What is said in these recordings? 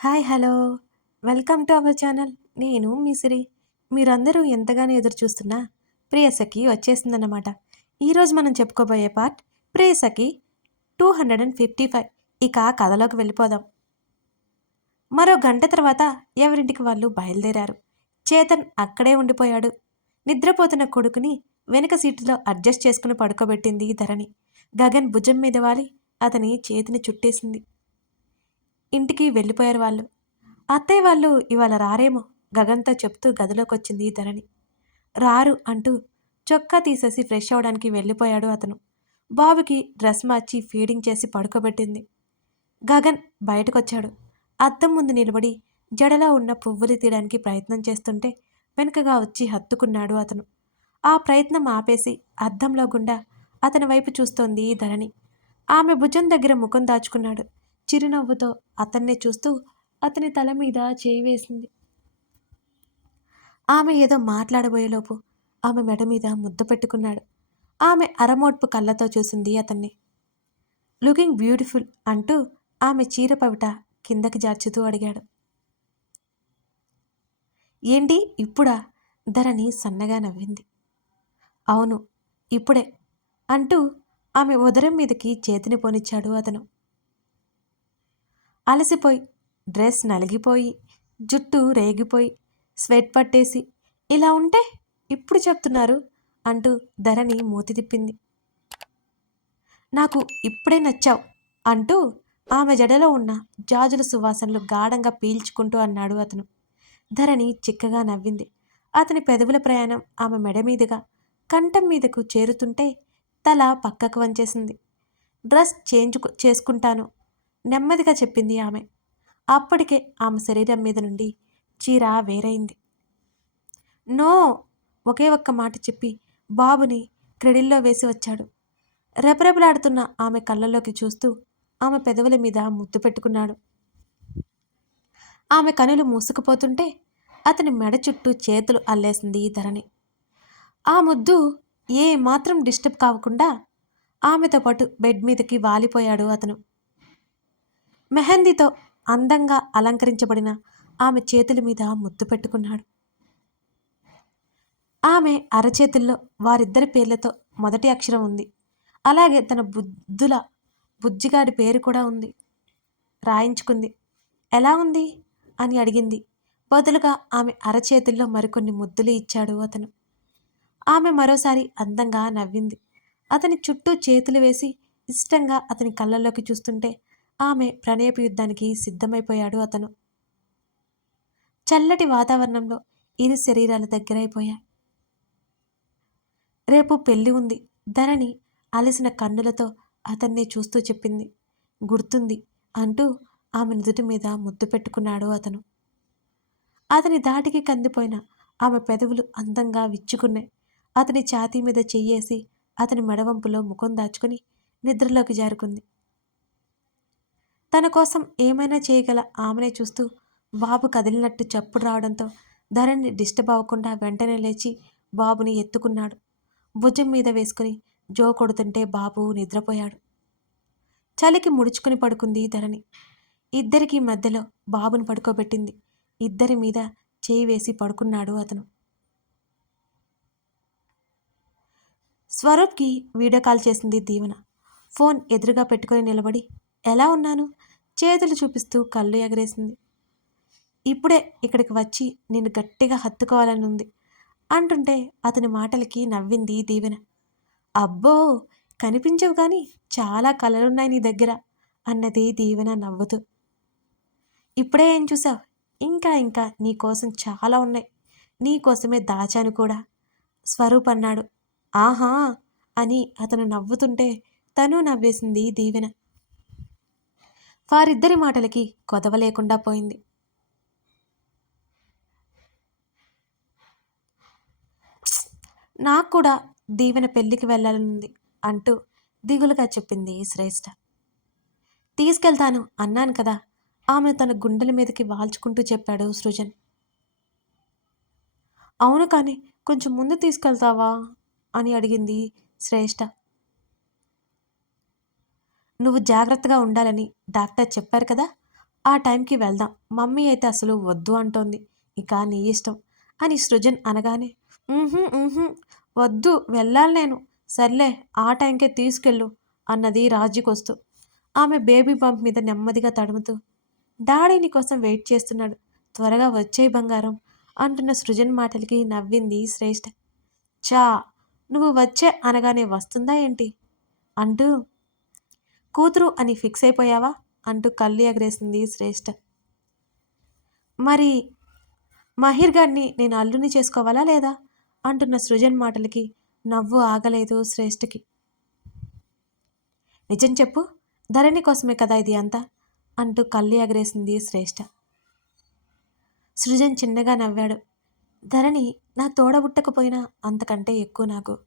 Hi hello! Welcome to our channel. నేను మీ సిరి. మీరందరూ ఎంతగానో ఎదురుచూస్తున్న 'ప్రియసఖి' వచ్చేసిందన్నమాట. ఈరోజు మనం చెప్పుకోబోయే పార్ట్ 'ప్రియసఖి 255'. ఇక కథలోకి వెళ్ళిపోదాం. మరో గంట తర్వాత ఎవరింటికి వాళ్ళు బయలుదేరారు. చేతన్ అక్కడే ఉండిపోయాడు. నిద్రపోతున్న కొడుకుని వెనక సీటులో అడ్జస్ట్ చేసుకుని పడుకోబెట్టింది ధరణి. గగన్ భుజం మీద వాలి అతని చేతిని చుట్టేసింది. ఇంటికి వెళ్ళిపోయారు వాళ్ళు. అత్తయ్య వాళ్ళు ఇవాళ రారేమో గగన్తో చెప్తూ గదిలోకొచ్చింది ధరణి. రారు అంటూ చొక్కా తీసేసి ఫ్రెష్ అవడానికి వెళ్ళిపోయాడు అతను. బాబుకి డ్రెస్ మార్చి ఫీడింగ్ చేసి పడుకోబెట్టింది. గగన్ బయటకొచ్చాడు. అద్దం ముందు నిలబడి జడలో ఉన్న పువ్వులు తీయడానికి ప్రయత్నం చేస్తుంటే వెనుకగా వచ్చి హత్తుకున్నాడు అతను. ఆ ప్రయత్నం ఆపేసి అద్దంలో గుండా అతని వైపు చూస్తోంది ధరణి. ఆమె భుజం దగ్గర ముఖం దాచుకున్నాడు. చిరునవ్వుతో అతన్నే చూస్తూ అతని తల మీద చేయి వేసింది. ఆమె ఏదో మాట్లాడబోయేలోపు ఆమె మెడ మీద ముద్దు పెట్టుకున్నాడు. ఆమె అరమోడ్పు కళ్ళతో చూసింది అతన్ని. లుకింగ్ బ్యూటిఫుల్ అంటూ ఆమె చీర పవిట కిందకి జార్చుతూ అడిగాడు. ఏంటి ఇప్పుడా? ధరణి సన్నగా నవ్వింది. అవును, ఇప్పుడే అంటూ ఆమె ఉదరం మీదకి చేతిని పోనిచ్చాడు అతను. అలసిపోయి, డ్రెస్ నలిగిపోయి, జుట్టు రేగిపోయి, స్వెట్ పట్టేసి ఇలా ఉంటే ఇప్పుడు చెప్తున్నారు అంటూ ధరణి మూతి తిప్పింది. నాకు ఇప్పుడే నచ్చావు అంటూ ఆమె జడలో ఉన్న జాజుల సువాసనలు గాఢంగా పీల్చుకుంటూ అన్నాడు అతను. ధరణి చిక్కగా నవ్వింది. అతని పెదవుల ప్రయాణం ఆమె మెడ మీదుగా కంఠం మీదకు చేరుతుంటే తల పక్కకు వంచేసింది. డ్రెస్ చేసుకుంటాను నెమ్మదిగా చెప్పింది ఆమె. అప్పటికే ఆమె శరీరం మీద నుండి చీర వేరైంది. నో! ఒకే ఒక్క మాట చెప్పి బాబుని క్రెడిల్లో వేసి వచ్చాడు. రెపరెపలాడుతున్న ఆమె కళ్ళలోకి చూస్తూ ఆమె పెదవుల మీద ముద్దు పెట్టుకున్నాడు. ఆమె కనులు మూసుకుపోతుంటే అతని మెడ చుట్టూ చేతులు అల్లేసింది ధరణి. ఆ ముద్దు ఏ మాత్రం డిస్టర్బ్ కాకుండా ఆమెతో పాటు బెడ్ మీదకి వాలిపోయాడు అతను. మెహందీతో అందంగా అలంకరించబడిన ఆమె చేతుల మీద ముద్దు పెట్టుకున్నాడు. ఆమె అరచేతుల్లో వారిద్దరి పేర్లతో మొదటి అక్షరం ఉంది. అలాగే తన బుజ్జిగాడి పేరు కూడా ఉంది. రాయించుకుంది. ఎలా ఉంది అని అడిగింది. బదులుగా ఆమె అరచేతుల్లో మరికొన్ని ముద్దులు ఇచ్చాడు అతను. ఆమె మరోసారి అందంగా నవ్వింది. అతని చుట్టూ చేతులు వేసి ఇష్టంగా అతని కళ్ళల్లోకి చూస్తుంటే ఆమె ప్రణయపు యుద్ధానికి సిద్ధమైపోయాడు అతను. చల్లటి వాతావరణంలో ఇరు శరీరాలు దగ్గరైపోయాయి. రేపు పెళ్లి ఉంది. ధరణి అలసిన కన్నులతో అతన్నే చూస్తూ చెప్పింది. గుర్తుంది అంటూ ఆమె నుదుటి మీద ముద్దు పెట్టుకున్నాడు అతను. అతని దాటికి కందిపోయిన ఆమె పెదవులు అందంగా విచ్చుకున్నాయి. అతని ఛాతీ మీద చెయ్యేసి అతని మెడవంపులో ముఖం దాచుకుని నిద్రలోకి జారుకుంది. తన కోసం ఏమైనా చేయగల ఆమెనే చూస్తూ బాబు కదిలినట్టు చప్పుడు రావడంతో ధరణి డిస్టర్బ్ అవ్వకుండా వెంటనే లేచి బాబుని ఎత్తుకున్నాడు. భుజం మీద వేసుకుని జో కొడుతుంటే బాబు నిద్రపోయాడు. చలికి ముడుచుకుని పడుకుంది ధరణి. ఇద్దరికీ మధ్యలో బాబుని పడుకోబెట్టింది. ఇద్దరి మీద చేయి వేసి పడుకున్నాడు అతను. స్వరూప్కి వీడియో కాల్ చేసింది దీవెన. ఫోన్ ఎదురుగా పెట్టుకుని నిలబడి ఎలా ఉన్నాను చేతులు చూపిస్తూ కళ్ళు ఎగరేసింది. ఇప్పుడే ఇక్కడికి వచ్చి నిన్ను గట్టిగా హత్తుకోవాలనుంది అంటుంటే అతని మాటలకి నవ్వింది దీవెన. అబ్బో, కనిపించవు కానీ చాలా కలలున్నాయి నీ దగ్గర అన్నది దీవెన నవ్వుతూ. ఇప్పుడే ఏం చూసావు? ఇంకా ఇంకా నీకోసం చాలా ఉన్నాయి. నీకోసమే దాచాను కూడా స్వరూప్ అన్నాడు. ఆహా అని అతను నవ్వుతుంటే తను నవ్వేసింది దీవెన. వారిద్దరి మాటలకి కొదవ లేకుండా పోయింది. నాకు కూడా దీవెన పెళ్లికి వెళ్ళాలనుంది అంటూ దిగులుగా చెప్పింది శ్రేష్ఠ. తీసుకెళ్తాను అన్నాను కదా ఆమెను తన గుండెల మీదకి వాల్చుకుంటూ చెప్పాడు సృజన్. అవును కానీ కొంచెం ముందు తీసుకెళ్తావా అని అడిగింది శ్రేష్ఠ. నువ్వు జాగ్రత్తగా ఉండాలని డాక్టర్ చెప్పారు కదా, ఆ టైంకి వెళ్దాం. మమ్మీ అయితే అసలు వద్దు అంటోంది. ఇక నీ ఇష్టం అని సృజన్ అనగానే, "హుహు. హుహు. వద్దు వెళ్ళాలి నేను. సర్లే ఆ టైంకే తీసుకెళ్ళు" అన్నది రాజీకొస్తూ. ఆమె బేబీ బంప్ మీద నెమ్మదిగా తడుముతూ, డాడీ నీకోసం వెయిట్ చేస్తున్నాడు. త్వరగా వచ్చేయి బంగారం అంటున్న సృజన్ మాటలకి నవ్వింది శ్రేష్ఠ. ఛా! నువ్వు వచ్చే అనగానే వస్తుందా ఏంటి? అంటూ కూతురు అని ఫిక్స్ అయిపోయావా? అంటూ కళ్ళు ఎగరేసింది శ్రేష్ఠ. మరి మహిర్ గారిని నేను అల్లుని చేసుకోవాలా లేదా? అంటున్న సృజన్ మాటలకి నవ్వు ఆగలేదు శ్రేష్ఠకి. నిజం చెప్పు, ధరణి కోసమే కదా ఇది అంతా అంటూ కళ్ళు ఎగరేసింది శ్రేష్ఠ. సృజన్ చిన్నగా నవ్వాడు. ధరణి నా తోడబుట్టకపోయినా అంతకంటే ఎక్కువ నాకు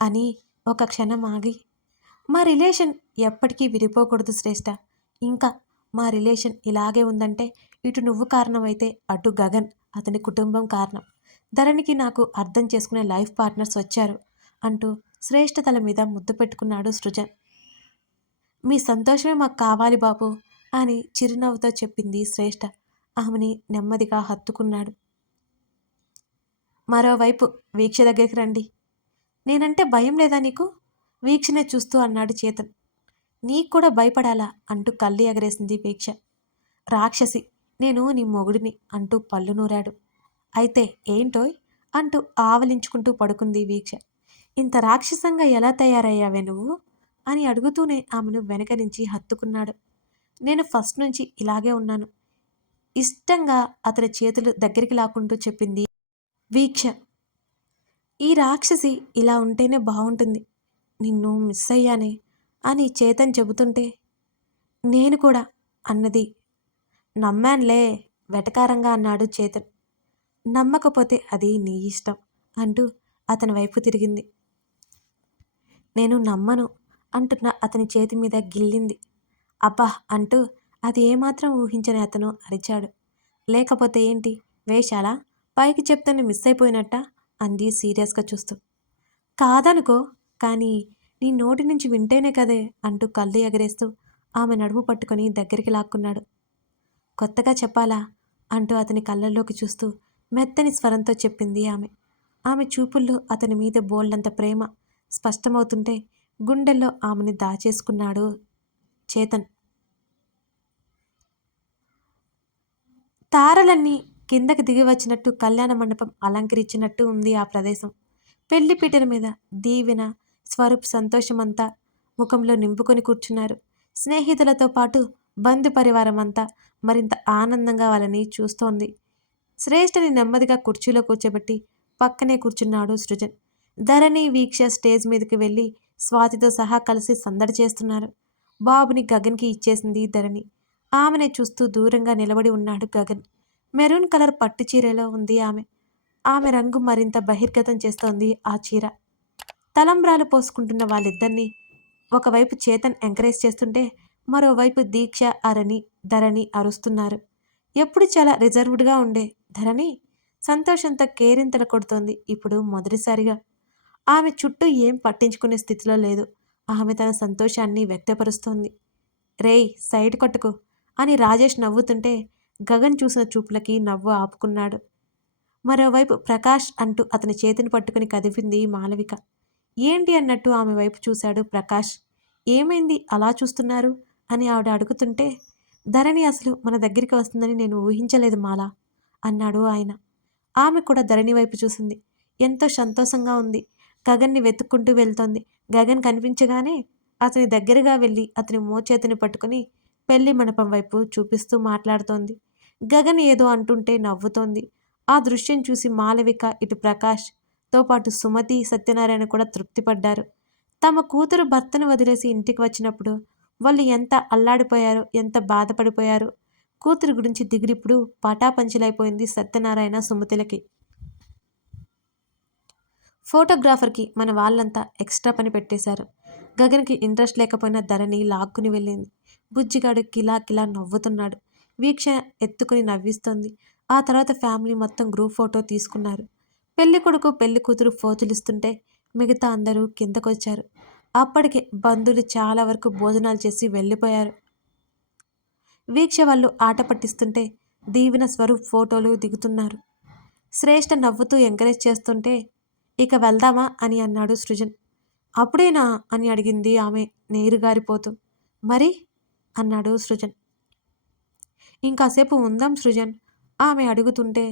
అని ఒక క్షణం ఆగి, మా రిలేషన్ ఎప్పటికీ విడిపోకూడదు శ్రేష్ఠ. ఇంకా మా రిలేషన్ ఇలాగే ఉందంటే ఇటు నువ్వు కారణమైతే అటు గగన్ అతని కుటుంబం కారణం. ధరణికి నాకు అర్థం చేసుకునే లైఫ్ పార్ట్నర్స్ వచ్చారు అంటూ శ్రేష్ఠ తల మీద ముద్దు పెట్టుకున్నాడు సృజన్. మీ సంతోషమే మాకు కావాలి బాబు అని చిరునవ్వుతో చెప్పింది శ్రేష్ఠ. ఆమెని నెమ్మదిగా హత్తుకున్నాడు. మరోవైపు వీక్ష దగ్గరికి రండి. నేనంటే భయం లేదా నీకు? వీక్షనే చూస్తూ అన్నాడు చేతన్. నీకు కూడా భయపడాలా అంటూ కళ్ళు ఎగరేసింది వీక్ష. రాక్షసి, నేను నీ మొగుడిని అంటూ పళ్ళు నూరాడు. అయితే ఏంటోయ్ అంటూ ఆవలించుకుంటూ పడుకుంది వీక్ష. ఇంత రాక్షసంగా ఎలా తయారయ్యావే నువ్వు అని అడుగుతూనే ఆమెను వెనక నుంచి హత్తుకున్నాడు. నేను ఫస్ట్ నుంచి ఇలాగే ఉన్నాను ఇష్టంగా అతని చేతులు దగ్గరికి లాక్కుంటూ చెప్పింది వీక్ష. ఈ రాక్షసి ఇలా ఉంటేనే బాగుంటుంది. నిన్ను మిస్ అయ్యానే అని చేతన్ చెబుతుంటే నేను కూడా అన్నది. నమ్మాన్లే వెటకారంగా అన్నాడు చేతన్. నమ్మకపోతే అది నీ ఇష్టం అంటూ అతని వైపు తిరిగింది. నేను నమ్మను అంటున్న అతని చేతి మీద గిల్లింది. అబ్బా అంటూ అది ఏమాత్రం ఊహించని అతను అరిచాడు. లేకపోతే ఏంటి వేషాలా? పైకి చెప్తేనే మిస్ అయిపోయినట్ట అంది సీరియస్గా చూస్తూ. కాదనుకో, కానీ నీ నోటి నుంచి వింటేనే కదే అంటూ కళ్ళు ఎగరేస్తూ ఆమె నడుము పట్టుకొని దగ్గరికి లాక్కున్నాడు. కొత్తగా చెప్పాలా అంటూ అతని కళ్ళల్లోకి చూస్తూ మెత్తని స్వరంతో చెప్పింది ఆమె. ఆమె చూపుల్లో అతని మీద బోల్డంత ప్రేమ స్పష్టమవుతుంటే గుండెల్లో ఆమెని దాచేసుకున్నాడు చేతన్. తారలన్నీ కిందకి దిగి వచ్చినట్టు కళ్యాణ మండపం అలంకరించినట్టు ఉంది ఆ ప్రదేశం. పెళ్లి పీటల మీద దీవెన, స్వరూప్ సంతోషమంతా ముఖంలో నింపుకొని కూర్చున్నారు. స్నేహితులతో పాటు బంధు పరివారం అంతా మరింత ఆనందంగా వాళ్ళని చూస్తోంది. శ్రేష్ఠని నెమ్మదిగా కుర్చీలో కూర్చోబెట్టి పక్కనే కూర్చున్నాడు సృజన్. ధరణి, వీక్ష స్టేజ్ మీదకి వెళ్ళి స్వాతితో సహా కలిసి సందడి చేస్తున్నారు. బాబుని గగన్కి ఇచ్చేసింది ధరణి. ఆమెనే చూస్తూ దూరంగా నిలబడి ఉన్నాడు గగన్. మెరూన్ కలర్ పట్టు చీరలో ఉంది ఆమె. ఆమె రంగు మరింత బహిర్గతం చేస్తోంది ఆ చీర. తలంబ్రాలు పోసుకుంటున్న వాళ్ళిద్దరినీ ఒకవైపు చేతన్ ఎంకరేజ్ చేస్తుంటే మరోవైపు దీక్ష, ధరణి అరుస్తున్నారు. ఎప్పుడు చాలా రిజర్వ్డ్గా ఉండే ధరణి సంతోషంతో కేరింతలు కొడుతోంది ఇప్పుడు మొదటిసారిగా. ఆమె చుట్టూ ఏం పట్టించుకునే స్థితిలో లేదు. ఆమె తన సంతోషాన్ని వ్యక్తపరుస్తోంది. రేయ్ సైడ్ కొట్టుకు అని రాజేష్ నవ్వుతుంటే గగన్ చూసిన చూపులకి నవ్వు ఆపుకున్నాడు. మరోవైపు ప్రకాష్ అంటూ అతని చేతిని పట్టుకుని కదిపింది మాలవిక. ఏంటి అన్నట్టు ఆమె వైపు చూశాడు ప్రకాష్. ఏమైంది అలా చూస్తున్నారు అని ఆవిడ అడుగుతుంటే ధరణి అసలు మన దగ్గరికి వస్తుందని నేను ఊహించలేదు మాలా అన్నాడు ఆయన. ఆమె కూడా ధరణి వైపు చూసింది. ఎంతో సంతోషంగా ఉంది. గగన్ని వెతుక్కుంటూ వెళ్తోంది. గగన్ కనిపించగానే అతని దగ్గరగా వెళ్ళి అతని మోచేతిని పట్టుకుని పెళ్లి మండపం వైపు చూపిస్తూ మాట్లాడుతోంది. గగన్ ఏదో అంటుంటే నవ్వుతోంది. ఆ దృశ్యం చూసి మాలవిక, ఇటు ప్రకాష్తో పాటు సుమతి, సత్యనారాయణ కూడా తృప్తిపడ్డారు. తమ కూతురు భర్తను వదిలేసి ఇంటికి వచ్చినప్పుడు వాళ్ళు ఎంత అల్లాడిపోయారో, ఎంత బాధపడిపోయారో. కూతురు గురించి దిగులిప్పుడు పటాపంచలైపోయింది సత్యనారాయణ, సుమతిలకి. ఫోటోగ్రాఫర్కి మన వాళ్ళంతా ఎక్స్ట్రా పని పెట్టేశారు. గగన్కి ఇంట్రెస్ట్ లేకపోయినా ధరణి లాక్కుని వెళ్ళింది. బుజ్జిగాడు కిలా కిలా నవ్వుతున్నాడు. వీక్ష ఎత్తుకుని నవ్విస్తోంది. ఆ తర్వాత ఫ్యామిలీ మొత్తం గ్రూప్ ఫోటో తీసుకున్నారు. పెళ్లి కొడుకు పెళ్లి కూతురు ఫోజులిస్తుంటే మిగతా అందరూ కిందకొచ్చారు. అప్పటికే బంధువులు చాలా వరకు భోజనాలు చేసి వెళ్ళిపోయారు. వీక్ష వాళ్ళు ఆట పట్టిస్తుంటే దీవెన స్వరూప్ ఫోటోలు దిగుతున్నారు. శ్రేష్ఠ నవ్వుతూ ఎంకరేజ్ చేస్తుంటే ఇక వెళ్దామా అని అన్నాడు సృజన్. అప్పుడేనా అని అడిగింది ఆమె నీరుగారిపోతూ. మరి అన్నాడు సృజన్. ఇంకాసేపు ఉందాం సృజన్ ఆమె అడుగుతుంటే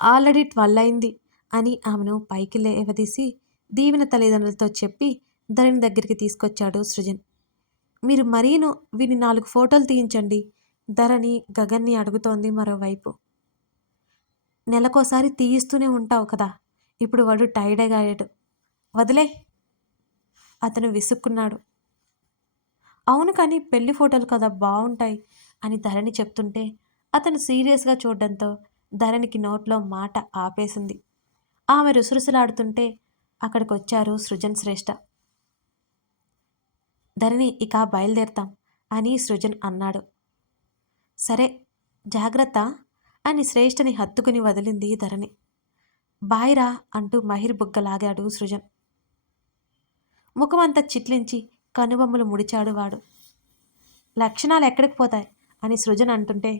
ఆల్రెడీ 12 అయింది అని ఆమెను పైకి లేవదీసి దీవెన తల్లిదండ్రులతో చెప్పి ధరణి దగ్గరికి తీసుకొచ్చాడు సృజన్. మీరు మరీను వీని 4 ఫోటోలు తీయించండి ధరణి గగన్ని అడుగుతోంది మరోవైపు. నెలకోసారి తీయిస్తూనే ఉంటావు కదా, ఇప్పుడు వాడు టైర్డ్ అయ్యాడు, వదిలే అతను విసుక్కున్నాడు. అవును కానీ పెళ్లి ఫోటోలు కదా బాగుంటాయి అని ధరణి చెప్తుంటే అతను సీరియస్గా చూడడంతో ధరణికి నోట్లో మాట ఆపేసింది. ఆమె రుసరుసలాడుతుంటే అక్కడికొచ్చారు సృజన్ శ్రేష్ఠ. ధరణి ఇక బయలుదేరతాం అని సృజన్ అన్నాడు. సరే జాగ్రత్త అని శ్రేష్ఠని హత్తుకుని వదిలింది ధరణి. బాయ్రా అంటూ మహిర్ బుగ్గలాగాడు సృజన్. ముఖమంతా చిట్లించి కనుబొమ్మలు ముడిచాడు వాడు. లక్షణాలు ఎక్కడికి పోతాయి అని సృజన్ అంటుంటే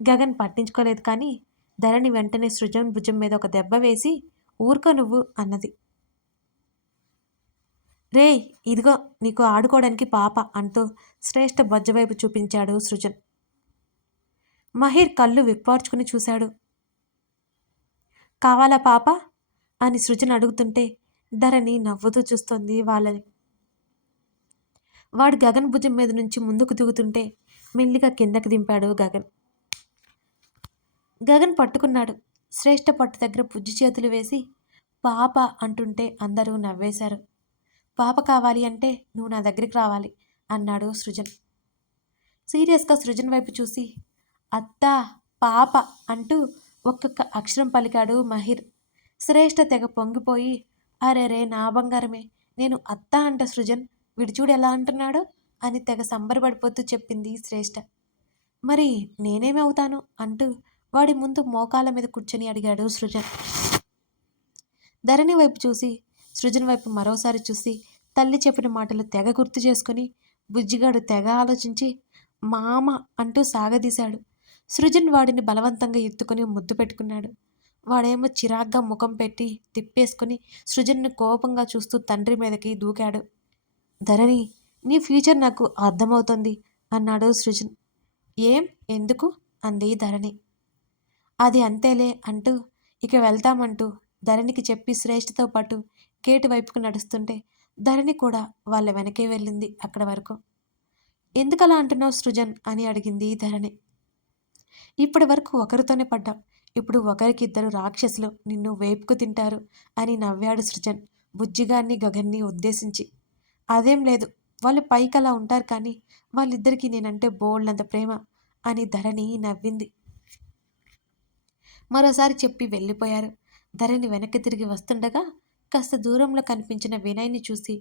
గగన్ పట్టించుకోలేదు కానీ ధరణి వెంటనే సృజన్ భుజం మీద ఒక దెబ్బ వేసి ఊరుకో నువ్వు అన్నది. రే ఇదిగో నీకు ఆడుకోవడానికి పాప అంటూ శ్రేష్ఠ బొజ్జవైపు చూపించాడు సృజన్. మహిర్ కళ్ళు విప్పార్చుకుని చూశాడు. కావాలా పాప అని సృజన్ అడుగుతుంటే ధరణి నవ్వుతూ చూస్తోంది వాళ్ళని. వాడు గగన్ భుజం మీద నుంచి ముందుకు దిగుతుంటే మెల్లిగా కిందకి దింపాడు గగన్. గగన్ పట్టుకున్నాడు. శ్రేష్ఠ పట్టు దగ్గర బుజ్జి చేతులు వేసి పాప అంటుంటే అందరూ నవ్వేశారు. పాప కావాలి అంటే నువ్వు నా దగ్గరికి రావాలి అన్నాడు సృజన్. సీరియస్గా సృజన్ వైపు చూసి అత్తా పాప అంటూ ఒక్కొక్క అక్షరం పలికాడు మహిర్. శ్రేష్ఠ తెగ పొంగిపోయి అరే రే నా బంగారమే నేను అత్త అంట సృజన్ విడిచూడు ఎలా అంటున్నాడో అని తెగ సంబరపడిపోతూ చెప్పింది శ్రేష్ఠ. మరి నేనేమవుతాను అంటూ వాడి ముందు మోకాళ్ళ మీద కూర్చొని అడిగాడు సృజన్. ధరణి వైపు చూసి సృజన్ వైపు మరోసారి చూసి తల్లి చెప్పిన మాటలు తెగ గుర్తు చేసుకుని బుజ్జిగాడు తెగ ఆలోచించి మామ అంటూ సాగదీశాడు. సృజన్ వాడిని బలవంతంగా ఎత్తుకుని ముద్దు పెట్టుకున్నాడు. వాడేమో చిరాగ్గా ముఖం పెట్టి తిప్పేసుకుని సృజన్ను కోపంగా చూస్తూ తండ్రి మీదకి దూకాడు. ధరణి నీ ఫ్యూచర్ నాకు అర్థమవుతుంది అన్నాడు సృజన్. ఏం ఎందుకు అంది ధరణి. అది అంతేలే అంటూ ఇక వెళ్తామంటూ ధరణికి చెప్పి శ్రేష్ఠతో పాటు గేటు వైపుకు నడుస్తుంటే ధరణి కూడా వాళ్ళ వెనకే వెళ్ళింది అక్కడ వరకు. ఎందుకలా అంటున్నావు సృజన్ అని అడిగింది ధరణి. ఇప్పటి వరకు ఒకరితోనే పడ్డాం, ఇప్పుడు ఒకరికి ఇద్దరు రాక్షసులు నిన్ను వేపుకు తింటారు అని నవ్వాడు సృజన్ బుజ్జిగాన్ని గగన్ని ఉద్దేశించి. అదేం లేదు వాళ్ళు పైకి అలా ఉంటారు కానీ వాళ్ళిద్దరికీ నేనంటే బోల్డంత ప్రేమ అని ధరణి నవ్వింది. మరోసారి చెప్పి వెళ్ళిపోయారు. ధరణి వెనక్కి తిరిగి వస్తుండగా కాస్త దూరంలో కనిపించిన వినయ్ని చూసి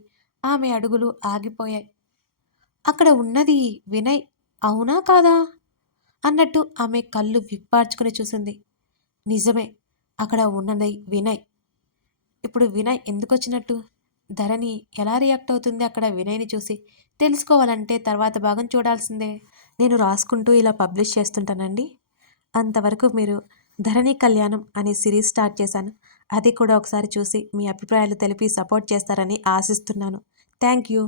ఆమె అడుగులు ఆగిపోయాయి. అక్కడ ఉన్నది వినయ్ అవునా కాదా అన్నట్టు ఆమె కళ్ళు విప్పార్చుకుని చూసింది. నిజమే అక్కడ ఉన్నది వినయ్. ఇప్పుడు వినయ్ ఎందుకు వచ్చినట్టు? ధరణి ఎలా రియాక్ట్ అవుతుంది అక్కడ వినయ్ని చూసి? తెలుసుకోవాలంటే తర్వాత భాగం చూడాల్సిందే. నేను రాసుకుంటూ ఇలా పబ్లిష్ చేస్తుంటానండి. అంతవరకు మీరు ధరణి కళ్యాణం అనే సిరీస్ స్టార్ట్ చేశాను. అది కూడా ఒకసారి చూసి మీ అభిప్రాయాలు తెలిపి సపోర్ట్ చేస్తారని ఆశిస్తున్నాను. Thank you.